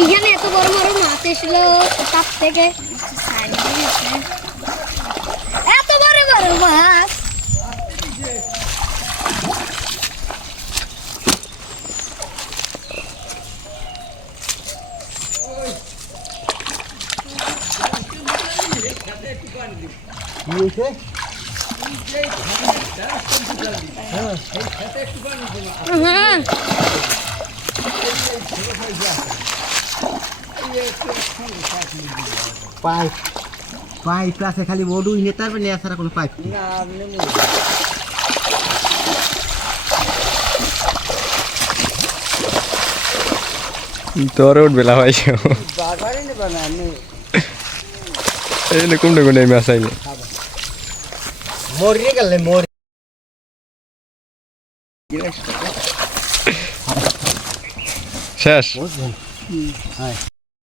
এইখানে এত বড় বড় মাছ এসেছিল তার থেকে এত বড় বড় মাছ পাইপ পাইপ আছে খালি বড়ুই নেতার নিয়ে আসার কোনো পাইপ না তোর উঠবেলা পাইছো এই কোনটা কোনটা মাছ আইলে মরিয়ে গেলে মরি শেষ বুঝলেন হ্যাঁ